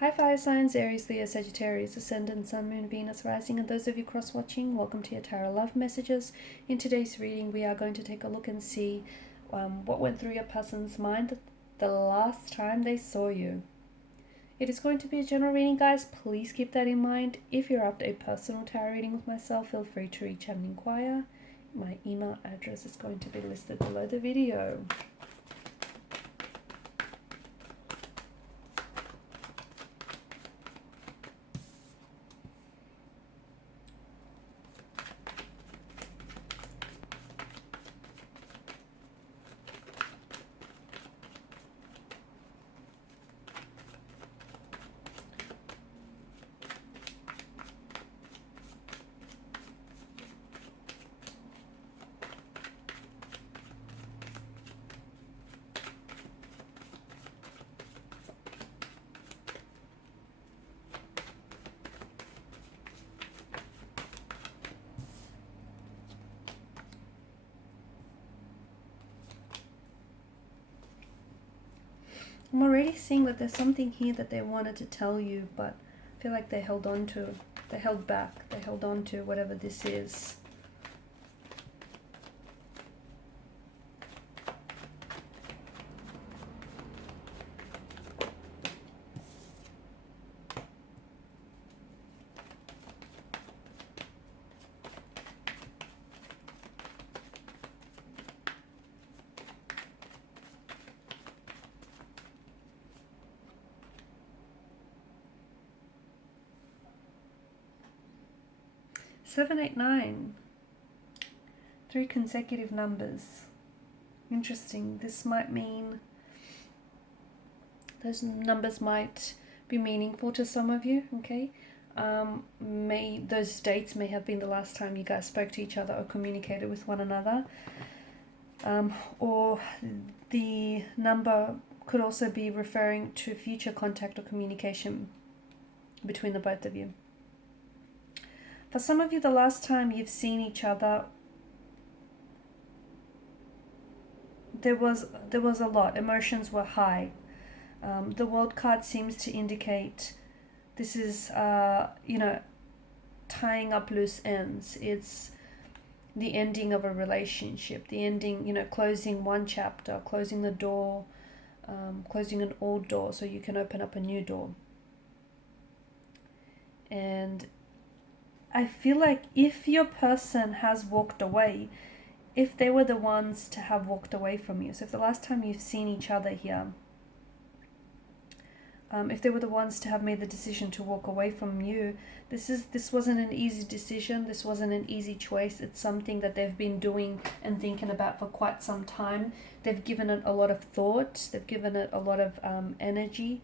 Hi fire signs, Aries, Leo, Sagittarius, Ascendant, Sun, Moon, Venus, Rising, and those of you cross-watching, welcome to your Tarot Love Messages. In today's reading, we are going to take a look and see what went through your person's mind the last time they saw you. It is going to be a general reading, guys. Please keep that in mind. If you're up to a personal tarot reading with myself, feel free to reach out and inquire. My email address is going to be listed below the video. I'm already seeing that there's something here that they wanted to tell you, but I feel like they held on to, they held back, they held on to whatever this is. Seven, eight, nine. 3 consecutive numbers. Interesting. This might mean those numbers might be meaningful to some of you, okay? Those dates may have been the last time you guys spoke to each other or communicated with one another. Or the number could also be referring to future contact or communication between the both of you. For some of you, the last time you've seen each other, there was a lot. Emotions were high. The World card seems to indicate this is, tying up loose ends. It's the ending of a relationship, the ending, closing one chapter, closing the door, closing an old door so you can open up a new door. And I feel like if your person has walked away, if they were the ones to have walked away from you, so if the last time you've seen each other here, if they were the ones to have made the decision to walk away from you, this wasn't an easy decision, this wasn't an easy choice. It's something that they've been doing and thinking about for quite some time. They've given it a lot of thought, they've given it a lot of energy,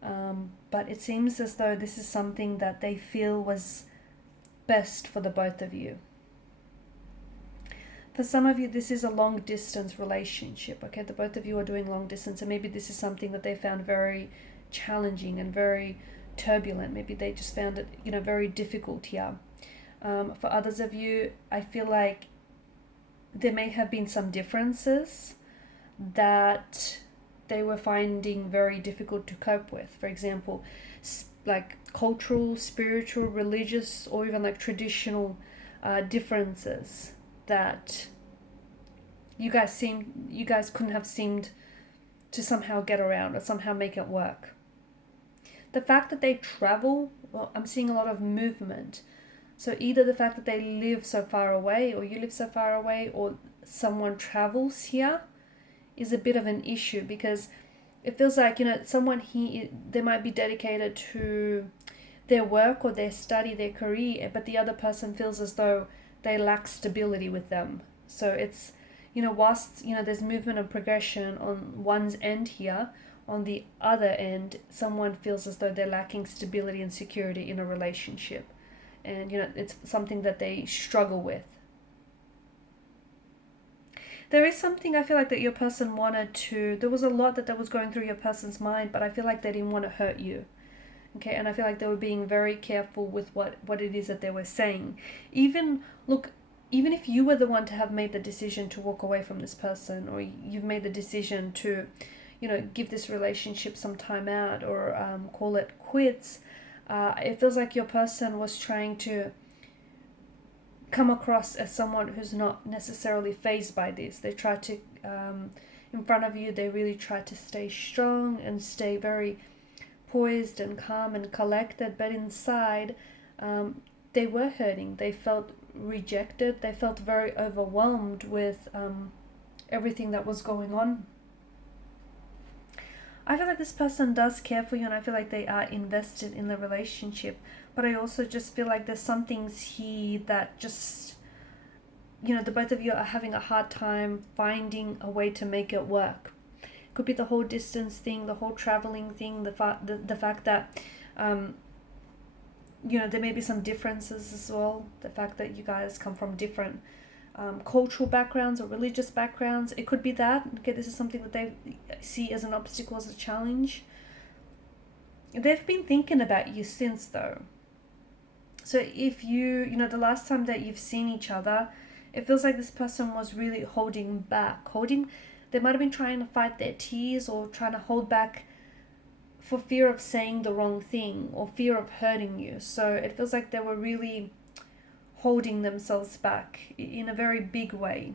but it seems as though this is something that they feel was best for the both of you. For some of you, this is a long distance relationship, okay? The both of you are doing long distance, and maybe this is something that they found very challenging and very turbulent. Maybe they just found it, very difficult here. For others of you, I feel like there may have been some differences that they were finding very difficult to cope with. For example, like cultural, spiritual, religious, or even like traditional differences that you guys couldn't have seemed to somehow get around or somehow make it work. The fact that they travel, well, I'm seeing a lot of movement. So either the fact that they live so far away, or you live so far away, or someone travels here is a bit of an issue, because it feels like, someone here, they might be dedicated to their work or their study, their career, but the other person feels as though they lack stability with them. So it's, whilst, there's movement and progression on one's end here, on the other end, someone feels as though they're lacking stability and security in a relationship. And, it's something that they struggle with. There is something I feel like that your person wanted to, there was a lot that was going through your person's mind, but I feel like they didn't want to hurt you. Okay, and I feel like they were being very careful with what it is that they were saying. Even if you were the one to have made the decision to walk away from this person, or you've made the decision to, give this relationship some time out, or call it quits. It feels like your person was trying to come across as someone who's not necessarily fazed by this. They try to, in front of you, they really try to stay strong and stay very poised and calm and collected, but inside, they were hurting. They felt rejected. They felt very overwhelmed with everything that was going on. I feel like this person does care for you, and I feel like they are invested in the relationship, but I also just feel like there's some things here that just, the both of you are having a hard time finding a way to make it work. It could be the whole distance thing, the whole traveling thing, the fact that there may be some differences as well. The fact that you guys come from different cultural backgrounds or religious backgrounds. It could be that. Okay, this is something that they see as an obstacle, as a challenge. They've been thinking about you since, though. So if the last time that you've seen each other, it feels like this person was really holding back. They might have been trying to fight their tears, or trying to hold back for fear of saying the wrong thing or fear of hurting you. So it feels like they were really holding themselves back in a very big way.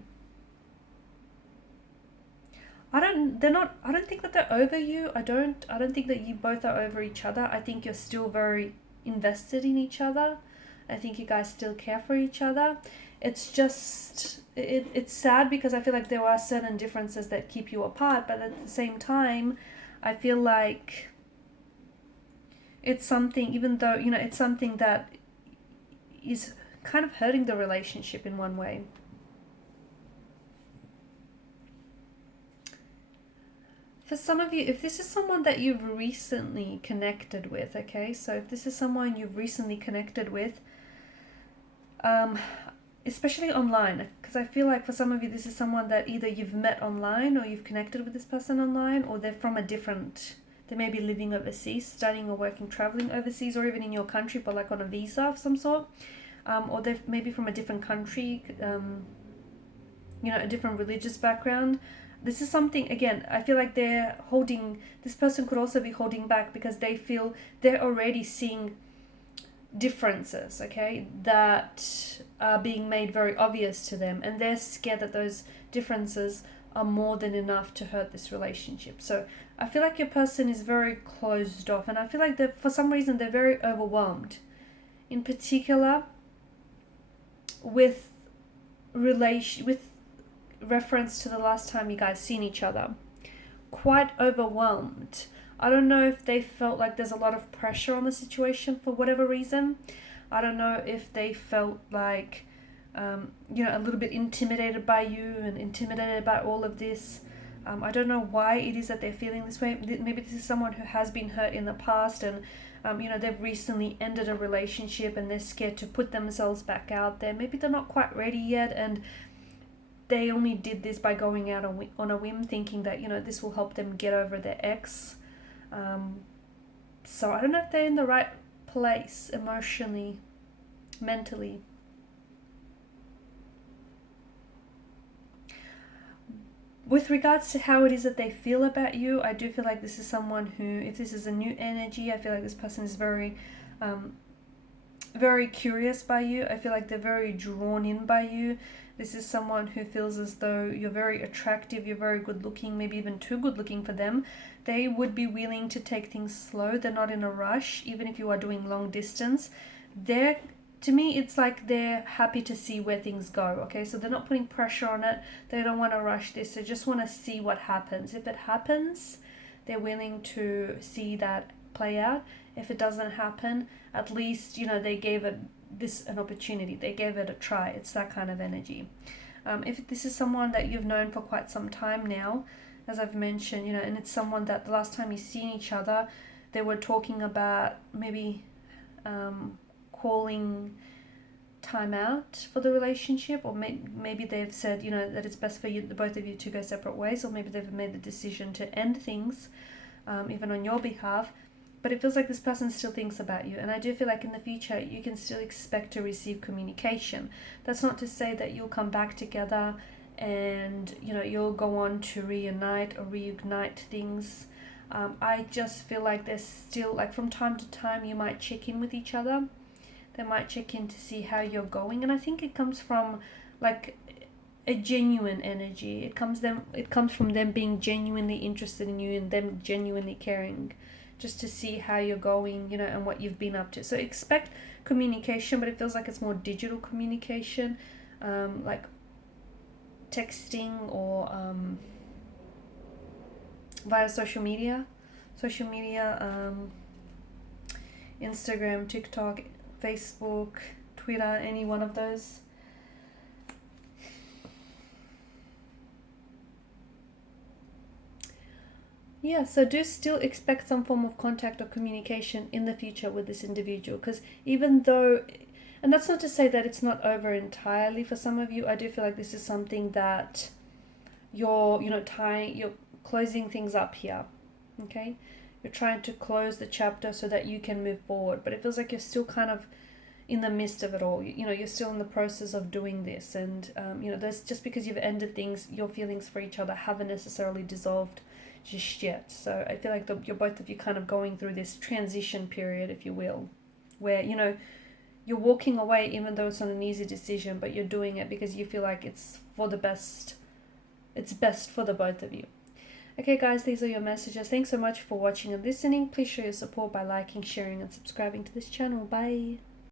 I don't think that they're over you. I don't think that you both are over each other. I think you're still very invested in each other. I think you guys still care for each other. It's just, it's sad because I feel like there are certain differences that keep you apart, but at the same time, I feel like it's something, even though, it's something that is kind of hurting the relationship in one way. For some of you, if this is someone that you've recently connected with, okay, so if this is someone you've recently connected with, especially online, because I feel like for some of you, this is someone that either you've met online, or you've connected with this person online, or they're from they may be living overseas, studying or working, traveling overseas, or even in your country, but like on a visa of some sort, or they're maybe from a different country, a different religious background. This is something, again, I feel like this person could also be holding back because they feel they're already seeing differences, okay, that are being made very obvious to them, and they're scared that those differences are more than enough to hurt this relationship. So I feel like your person is very closed off, and I feel like that for some reason they're very overwhelmed, in particular with reference to the last time you guys seen each other. Quite overwhelmed. I don't know if they felt like there's a lot of pressure on the situation for whatever reason. I don't know if they felt like a little bit intimidated by you and intimidated by all of this. I don't know why it is that they're feeling this way. Maybe this is someone who has been hurt in the past, and they've recently ended a relationship and they're scared to put themselves back out there. Maybe they're not quite ready yet, and they only did this by going out on a whim, thinking that this will help them get over their ex. So I don't know if they're in the right place emotionally, mentally. With regards to how it is that they feel about you, I do feel like this is someone who, if this is a new energy, I feel like this person is very, very curious by you. I feel like they're very drawn in by you. This is someone who feels as though you're very attractive, you're very good looking, maybe even too good looking for them. They would be willing to take things slow. They're not in a rush, even if you are doing long distance. To me, it's like they're happy to see where things go, okay? So they're not putting pressure on it. They don't want to rush this. They just want to see what happens. If it happens, they're willing to see that play out. If it doesn't happen, at least, they gave it an opportunity. They gave it a try. It's that kind of energy. If this is someone that you've known for quite some time now, as I've mentioned, and it's someone that the last time you've seen each other, they were talking about maybe calling time out for the relationship, or maybe they've said, that it's best for you, the both of you, to go separate ways, or maybe they've made the decision to end things, even on your behalf. But it feels like this person still thinks about you, and I do feel like in the future you can still expect to receive communication. That's not to say that you'll come back together and you know, you'll go on to reunite or reignite things. I just feel like there's still, like, from time to time you might check in with each other. They might check in to see how you're going, and I think it comes from like a genuine energy. It comes from them being genuinely interested in you and them genuinely caring, just to see how you're going, you know, and what you've been up to. So expect communication, but it feels like it's more digital communication, like texting or via social media, Instagram, TikTok, Facebook, Twitter, any one of those. Yeah, so do still expect some form of contact or communication in the future with this individual, because even though, and that's not to say that it's not over entirely for some of you, I do feel like this is something that you're, you know, you're closing things up here, okay? You're trying to close the chapter so that you can move forward, but it feels like you're still kind of in the midst of it all. You know, you're still in the process of doing this, and you know, there's, just because you've ended things, your feelings for each other haven't necessarily dissolved just yet. So I feel like you're both of you kind of going through this transition period, if you will, where, you know, you're walking away even though it's not an easy decision, but you're doing it because you feel like it's for the best. It's best for the both of you. Okay guys, these are your messages. Thanks so much for watching and listening. Please show your support by liking, sharing and subscribing to this channel. Bye.